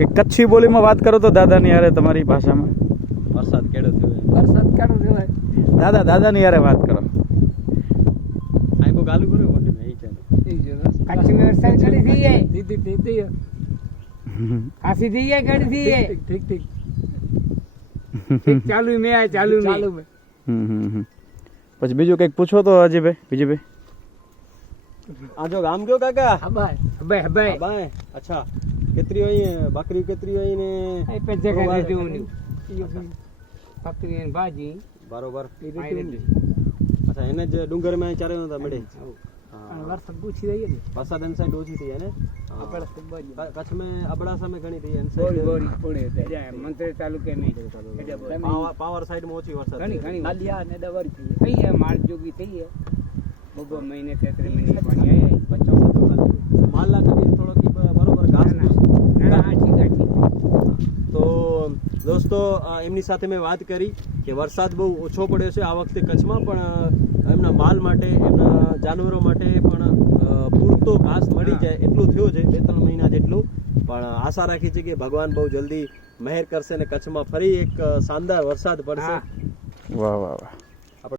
કે કચ્છી બોલીમાં વાત કરો તો દાદાની યારે તમારી ભાષામાં. વરસાદ કેડો થયો વરસાદ કેડો થયો દાદા દાદાની યારે વાત કરો. આ બહુ ગાલું કર્યું મોટી મેં ઈ ચાલે કચ્છમાં વરસાદ કાઢી થઈ જાય ખાસી થઈ જાય કાઢી થઈ જાય ઠીક ઠીક. ચાલુ મેં આ ચાલુ ચાલુ મે. હમ હમ હમ. પછી બીજું કંઈક પૂછો તો અજીભાઈ બીજી ભાઈ આજો ગામ કયો કાકા? હબાય હબાય હબાય. બાય અચ્છા. કેતરી હોય બકરી કેતરી હોય ને દેવું ભાજી. બરોબર. અચ્છા એને જ ડુંગરમાં ચારે નતા મળે? વરસાદ પૂછી રહીએ ને. વરસાદ એન સાઈડ ઓછી થઈ ને? કચ્છ અબડાસા में ઘણી થઈ એન સાઈડ. મંત્ર તાલુકે મેં પાવર પાવર સાઈડમાં ઓછી વરસાદ ઘણી ઘણી નાલિયા ને દવારી થઈ થઈ માળ જોગી થઈ બબો મહિને તેત્રીસ મહિને પાણી આવે બચ્ચા બધું ખાલી. માલના કરીને થોડોક ઈ બ- બરોબર ઘાસ ના ના ના હાચી ગાંઠી તો દોસ્તો એમની સાથે મેં વાત કરી કે વરસાદ બહુ ઓછો પડ્યો છે આ વખતે કચ્છમાં પણ એમના માલ માટે એમના જાનવરો માટે પણ પૂરતો ઘાસ મળી જાય એટલું થયું છે બે ત્રણ મહિના જેટલું. પણ આશા રાખી છે કે ભગવાન બહુ જલ્દી મહેર કરશે અને કચ્છમાં ફરી એક શાનદાર વરસાદ પડશે. વાહ વાહ વાહ.